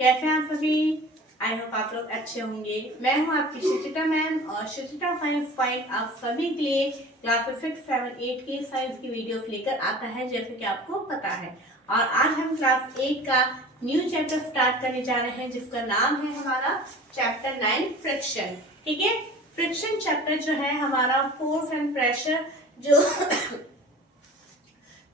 कैसे हैं आप सभी? आई होप आप लोग अच्छे होंगे। मैं हूं आपकी शिक्षिता मैम और शिक्षिता साइंस पॉइंट आप सभी के लिए क्लासेस 6, 7, 8 की साइंस की वीडियोस लेकर आता है, जैसे कि आपको पता है। और आज हम क्लास 8 का न्यू चैप्टर स्टार्ट करने जा रहे हैं, जिसका नाम है हमारा चैप्टर 9 फ्रिक्शन। ठीक है, फ्रिक्शन चैप्टर जो है हमारा फोर्स एंड प्रेशर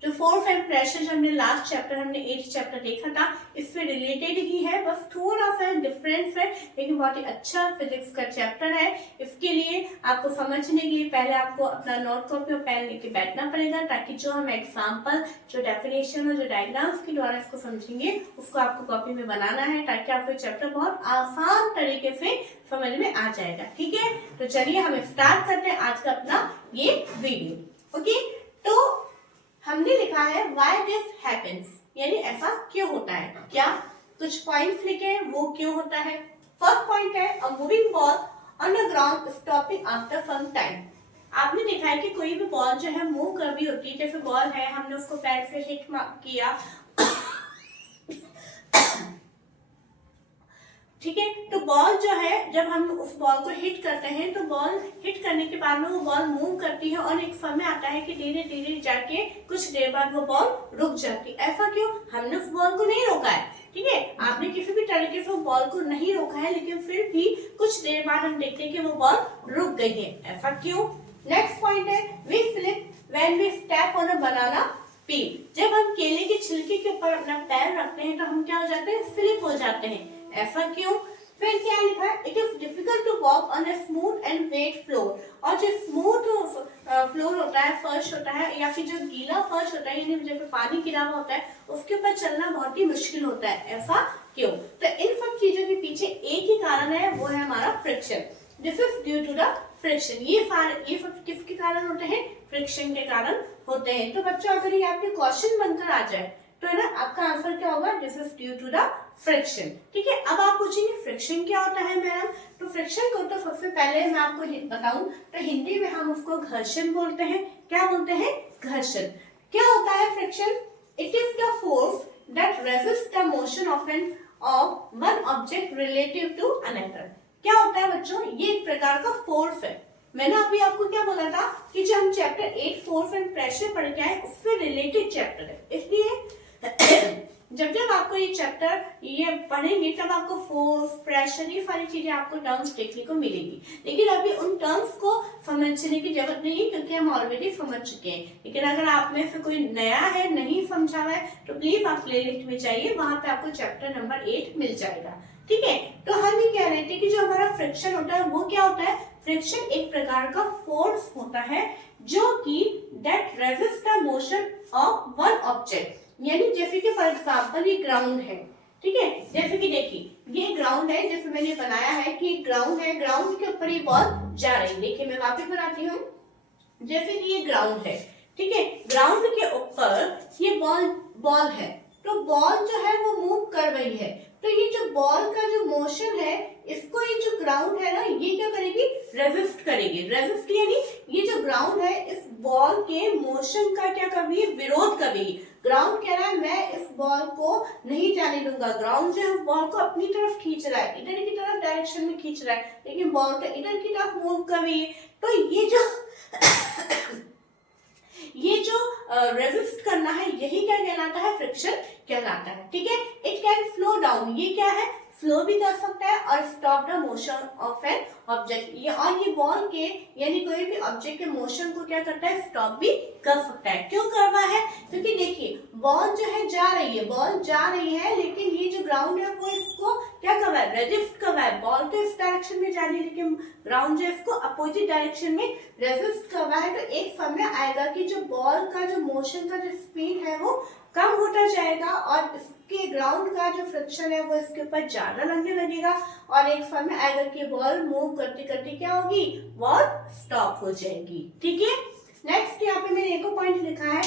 जो फोर्स एंड प्रेशर जो हमने लास्ट चैप्टर हमने 8 चैप्टर देखा था, इससे रिलेटेड ही है, बस थोड़ा सा डिफरेंस है, लेकिन बहुत ही अच्छा फिजिक्स का चैप्टर है। इसके लिए आपको समझने के लिए पहले आपको अपना नोट कॉपी और पेन लेके बैठना पड़ेगा, ताकि जो हम एग्जाम्पल, जो डेफिनेशन और जो डायग्राम्स के द्वारा इसको समझेंगे, उसको आपको कॉपी में बनाना है, ताकि आपको चैप्टर बहुत आसान तरीके से समझ में आ जाएगा। ठीक है, तो चलिए हम स्टार्ट करते हैं आज का अपना ये वीडियो। ओके, तो हमने लिखा है why this happens, यानी ऐसा क्यों होता है। क्या कुछ पॉइंट्स लिखे हैं, वो क्यों होता है। फर्स्ट पॉइंट है a moving ball on the ground stopping after some time। आपने देखा है कि कोई भी बॉल जो है मूव कर रही होती है, जैसे बॉल है, हमने उसको पैर से हिट किया, ठीक है, तो बॉल जो है जब हम उस बॉल को हिट करते हैं, तो बॉल हिट करने के बाद में वो बॉल मूव करती है, और एक समय आता है कि धीरे धीरे जाके कुछ देर बाद वो बॉल रुक जाती है। ऐसा क्यों? हमने उस बॉल को नहीं रोका है। ठीक है, आपने किसी भी तरीके से बॉल को नहीं रोका है, लेकिन फिर भी कुछ देर बाद हम देखते हैं कि वो बॉल रुक गई है। ऐसा क्यों? नेक्स्ट पॉइंट है we slip when we step on a banana peel. जब हम केले के छिलके के ऊपर अपना पैर रखते हैं, तो हम क्या हो जाते हैं? स्लिप हो जाते हैं। ऐसा क्यों? फिर क्या लिखा है? It is difficult to walk on a smooth and wet floor. और जो स्मूथ फ्लोर होता है, फर्श होता है, या फिर जो गीला फर्श होता है, यानी जब पानी गिरा हुआ होता है, उसके ऊपर चलना बहुत ही मुश्किल होता है। ऐसा क्यों? तो इन सब चीजों के पीछे एक ही कारण है, वो है हमारा friction. This is due to the friction. ये सब किसके कारण होते हैं? फ्रिक्शन के कारण होते हैं। तो बच्चों, अगर ये आपके क्वेश्चन बनकर आ जाए, तो है ना, आपका आंसर क्या होगा? This is due to the friction. ठीक है, अब आप पूछेंगे फ्रिक्शन क्या होता है मैडम? तो फ्रिक्शन को तो सबसे पहले मैं आपको बताऊं, तो हिंदी में हम उसको घर्षण बोलते हैं। क्या बोलते हैं? घर्षण। क्या होता है friction? It is the force that resist the motion of one object relative to another. क्या होता है बच्चों? ये एक प्रकार का फोर्स है। मैंने अभी आपको क्या बोला था कि जो हम चैप्टर 8 फोर्स एंड प्रेशर पढ़ के आए, उससे रिलेटेड चैप्टर है, इसलिए जब आपको ये चैप्टर ये पढ़ेंगे, तब आपको फोर्स, प्रेशर, ये सारी चीजें आपको टर्म्स देखने को मिलेगी। लेकिन अभी उन टर्म्स को समझने की जरूरत नहीं है, क्योंकि हम ऑलरेडी समझ चुके हैं। लेकिन अगर आप में से कोई नया है, नहीं समझा हुआ है, तो प्लीज आप प्लेलिस्ट में जाइए, वहां पे आपको चैप्टर नंबर 8 मिल जाएगा। ठीक है, तो हम ये कह रहे थे कि जो हमारा फ्रिक्शन होता है, वो क्या होता है? फ्रिक्शन एक प्रकार का फोर्स होता है, जो कि that resist the motion of one object. यानी जैसे कि फॉर एग्जाम्पल ये ग्राउंड है, ठीक है, जैसे कि देखिए ये ग्राउंड है, जैसे मैंने बनाया है कि ग्राउंड है, ग्राउंड के ऊपर ये बॉल जा रही है। देखिए मैं वापस बनाती हूँ, जैसे कि ये ग्राउंड है, ठीक है, ग्राउंड के ऊपर ये बॉल है, तो बॉल जो है वो मूव कर रही है। तो ये जो बॉल का जो मोशन है, इसको ये जो ग्राउंड है ना, ये क्या करेगी? रेजिस्ट करेगी। रेजिस्ट यानी ये जो ग्राउंड है, इस बॉल के मोशन का क्या कर रही है? विरोध कर रही है। ग्राउंड कह रहा है मैं इस बॉल को नहीं जाने दूंगा। ग्राउंड जो है बॉल को अपनी तरफ खींच रहा है, इधर की तरफ डायरेक्शन में खींच रहा है, लेकिन बॉल तो इधर की तरफ मूव कर रही है। तो ये जो रेजिस्ट करना है, यही क्या कहलाता है? फ्रिक्शन कहलाता है। ठीक है, इट कैन स्लो डाउन, ये क्या है? स्लो भी कर सकता है, और stop the motion of an object. ये बॉल के यानी कोई भी ऑब्जेक्ट के मोशन को क्या करता है? स्टॉप भी कर सकता है। क्यों कर रहा है? क्योंकि देखिए बॉल जो है जा रही है, बॉल जा रही है, लेकिन ये जो ग्राउंड है वो इसको क्या कर रहा है? रेजिस्ट कर रहा है। बॉल तो इस डायरेक्शन में जा रही है, लेकिन ग्राउंड जो है इसको अपोजिट डायरेक्शन में रेजिस्ट कर रहा है। तो एक समय आएगा कि जो बॉल का जो मोशन का जो स्पीड है वो कम होता जाएगा, और इसके ग्राउंड का जो फ्रिक्शन है वो इसके ऊपर ज्यादा लगने लगेगा, और एक समय आएगा कि बॉल मूव करते करते क्या होगी? बॉल स्टॉप हो जाएगी। ठीक है, नेक्स्ट यहाँ पे मैंने एक और पॉइंट लिखा है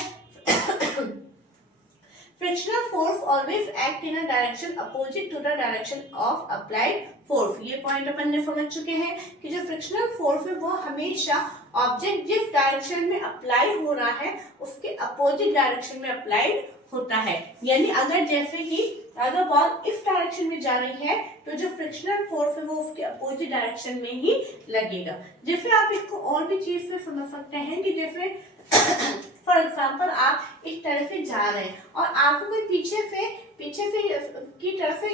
frictional force always act in a direction opposite to the direction of applied force. ये पॉइंट अपन ने समझ चुके हैं कि जो फ्रिक्शनल फोर्स है वो हमेशा ऑब्जेक्ट जिस डायरेक्शन में अप्लाई हो रहा है, उसके अपोजिट डायरेक्शन में अप्लाइड होता है। यानी अगर जैसे कि अगर बॉल इस डायरेक्शन में जा रही है तो जो फ्रिक्शनल फोर्स है वो उसके अपोजिट डायरेक्शन में ही लगेगा। जैसे आप इसको और भी चीज से समझ सकते हैं कि जैसे फॉर एग्जाम्पल आप एक तरह से जा रहे हैं और आपको कोई पीछे से की तरफ से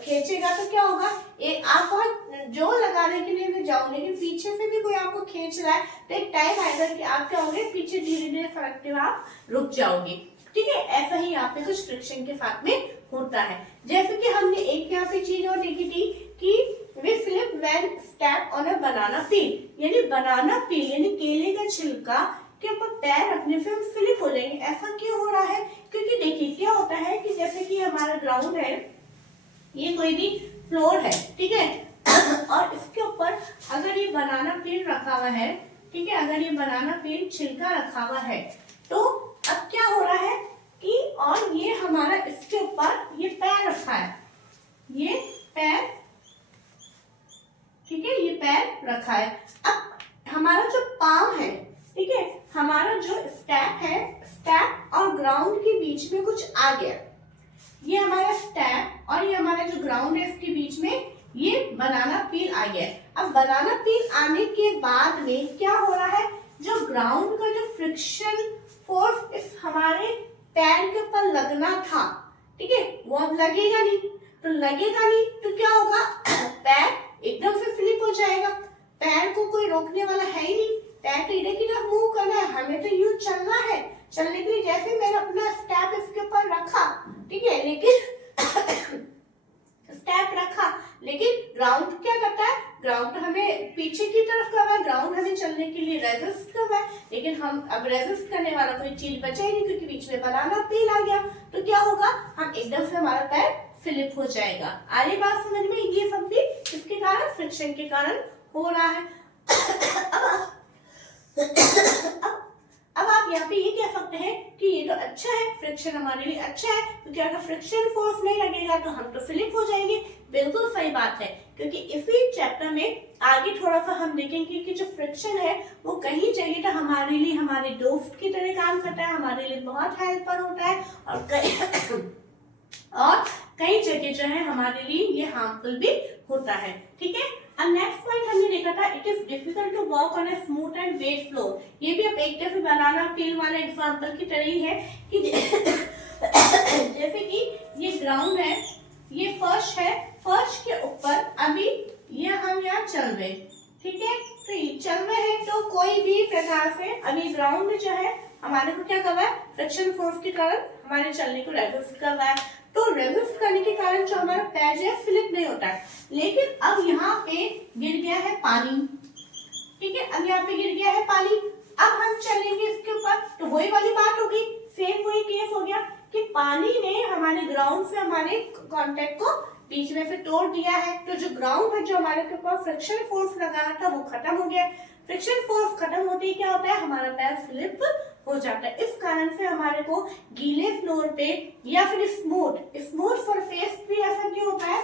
खींचेगा तो क्या होगा, आप बहुत जोर लगाने के लिए मैं जाऊं लेकिन पीछे से भी कोई आपको खींच रहा है तो एक टाइम आएगा कि आप क्या होंगे, पीछे धीरे धीरे सरकते हुए आप रुक जाओगे। ठीक है, ऐसा ही यहाँ पे कुछ फ्रिक्शन के साथ में होता है। जैसे कि हमने एक यहाँ पे चीज और देखी थी कि we flip when step on a banana peel, यानी बनाना पील यानी केले का छिलका के ऊपर पैर रखने से हम स्लिप हो जाएंगे। ऐसा क्यों हो रहा है, क्योंकि देखिए क्या होता है कि जैसे कि हमारा ग्राउंड है, ये कोई भी फ्लोर है, ठीक है, और इसके ऊपर अगर ये बनाना पील रखा हुआ है, ठीक है, अगर ये बनाना पील छिलका रखा हुआ है तो अब क्या हो रहा है कि और ये हमारा इसके ऊपर ये पैर रखा है, ये पैर, ठीक है, ये पैर रखा है। अब हमारा जो पाँव है, ठीक है, हमारा जो स्टेप है, स्टेप और ग्राउंड के बीच में कुछ आ गया, ये हमारा स्टेप और ये हमारा जो ग्राउंड है इसके बीच में ये बनाना पील आ गया है। अब बनाना पील आने के बाद में क्या हो रहा है, जो ग्राउंड का जो फ्रिक्शन फोर्स इस हमारे पैर के ऊपर लगना था, ठीक है, वो अब लगेगा नहीं, तो क्या होगा, पैर एकदम से स्लिप हो जाएगा। पैर को कोई रोकने वाला है ही नहीं, पैर तो इधर की तरफ मूव करना है, हमें तो यूं चलना है, चलने के लिए जैसे मैंने अपना स्टेप इसके ऊपर रखा, ठीक है, लेकिन स्टेप रखा, लेकिन ग्राउंड क्या करता है, ग्राउंड हमें पीछे की तरफ कर रहा है, ग्राउंड हमें चलने के लिए रेजिस्ट कर रहा है, लेकिन हम अब रेजिस्ट करने वाला कोई चीज बचा ही नहीं क्योंकि बीच में बनाना पील आ गया, तो क्या होगा, हम एकदम से हमारा पैर स्लिप हो जाएगा। आगे बात समझ में, ये सब भी इसके कारण, फ्रिक्शन के कारण हो रहा है। अब आप यहाँ पे ये कह सकते हैं कि ये तो अच्छा है, फ्रिक्शन हमारे लिए अच्छा है, क्योंकि अगर फ्रिक्शन फोर्स नहीं लगेगा तो हम तो स्लिप हो जाएंगे। बिल्कुल सही बात है, क्योंकि इसी चैप्टर में आगे थोड़ा सा हम देखेंगे कि जो फ्रिक्शन है वो कहीं जगह तो हमारे लिए हमारे दोस्त की तरह काम करता है, हमारे लिए बहुत हेल्पर होता है, और कई जगह जो है हमारे लिए ये हार्मफुल भी होता है। ठीक है, अब नेक्स्ट पॉइंट हमने देखा था, it is difficult to walk on a smooth and wet floor. ये भी अब एक जैसे बनाना पील वाले एग्जांपल की तरह ही है कि जैसे कि ये ग्राउंड है, ये फर्श है, फर्श के ऊपर अभी ये हम यहाँ चल रहे, ठीक है, तो ये चल रहे हैं तो कोई भी प्रकार से अभी ग्राउंड जो है हमारे को क्या कर रहा है, फ्रिक्शन फोर्स के कारण हमारे चलने को रेजिस्ट कर रहा है, तो रेजिस्ट करने के कारण जो हमारा पैर जो है स्लिप नहीं होता है। लेकिन अब यहाँ पे गिर गया है पानी, ठीक है, अब यहाँ पे गिर गया है पानी, अब हम चलेंगे इसके ऊपर तो वही वाली बात होगी, सेम वही केस हो गया कि पानी ने हमारे ग्राउंड से हमारे कांटेक्ट को बीच में से तोड़ दिया है, तो जो ग्राउंड है जो हमारे के ऊपर फ्रिक्शन फोर्स लगाना था वो खत्म हो गया। फ्रिक्शन फोर्स खत्म होते ही क्या होता है, हमारा पैर स्लिप हो जाता है। इस कारण से हमारे को गीले फ्लोर पे या फिर स्मूथ सरफेस पे ऐसा क्यों होता है,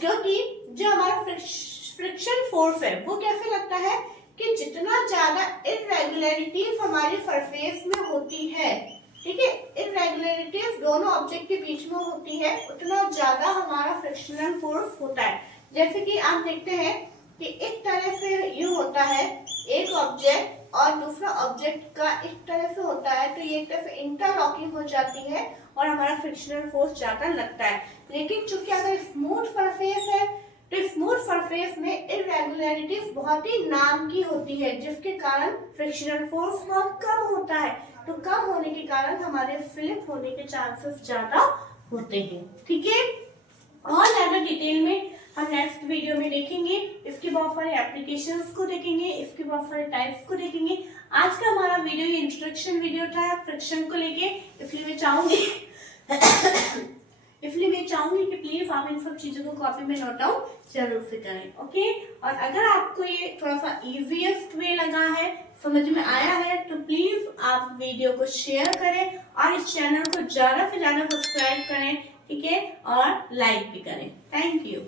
क्योंकि जो हमारा फ्रिक्शन फोर्स है वो कैसे लगता है कि जितना ज्यादा इरेगुलरिटीज हमारी सरफेस में होती है, ठीक है, इरेगुलरिटीज दोनों ऑब्जेक्ट के बीच में होती है, उतना ज्यादा हमारा फ्रिक्शनल फोर्स होता है। जैसे कि आप देखते हैं कि एक तरह से ये होता है एक ऑब्जेक्ट और दूसरा ऑब्जेक्ट का एक तरह से होता है, तो ये एक तरह से इंटरलॉकिंग हो जाती है और हमारा फ्रिक्शनल फोर्स ज्यादा लगता है। लेकिन चूंकि अगर स्मूथ सरफेस है तो स्मूथ सरफेस में इरेगुलरिटीज बहुत ही नाम की होती है, जिसके कारण फ्रिक्शनल फोर्स बहुत कम होता है, तो कम होने के कारण हमारे स्लिप होने के चांसेस ज्यादा होते हैं। ठीक है, और ज्यादा डिटेल में हम नेक्स्ट वीडियो में देखेंगे, इसके बहुत सारे एप्लीकेशंस को देखेंगे, इसके बहुत सारे टाइप्स को देखेंगे। आज का हमारा वीडियो ये इंस्ट्रक्शन वीडियो था फ्रिक्शन को लेके, इसलिए मैं चाहूंगी कि प्लीज आप इन सब चीजों को कॉपी में नोट डाउन जरूर से करें। ओके, और अगर आपको ये थोड़ा सा इजीएस्ट वे लगा है, समझ में आया है, तो प्लीज आप वीडियो को शेयर करें और इस चैनल को ज्यादा से ज्यादा सब्सक्राइब करें, ठीक है, और लाइक भी करें। Thank you.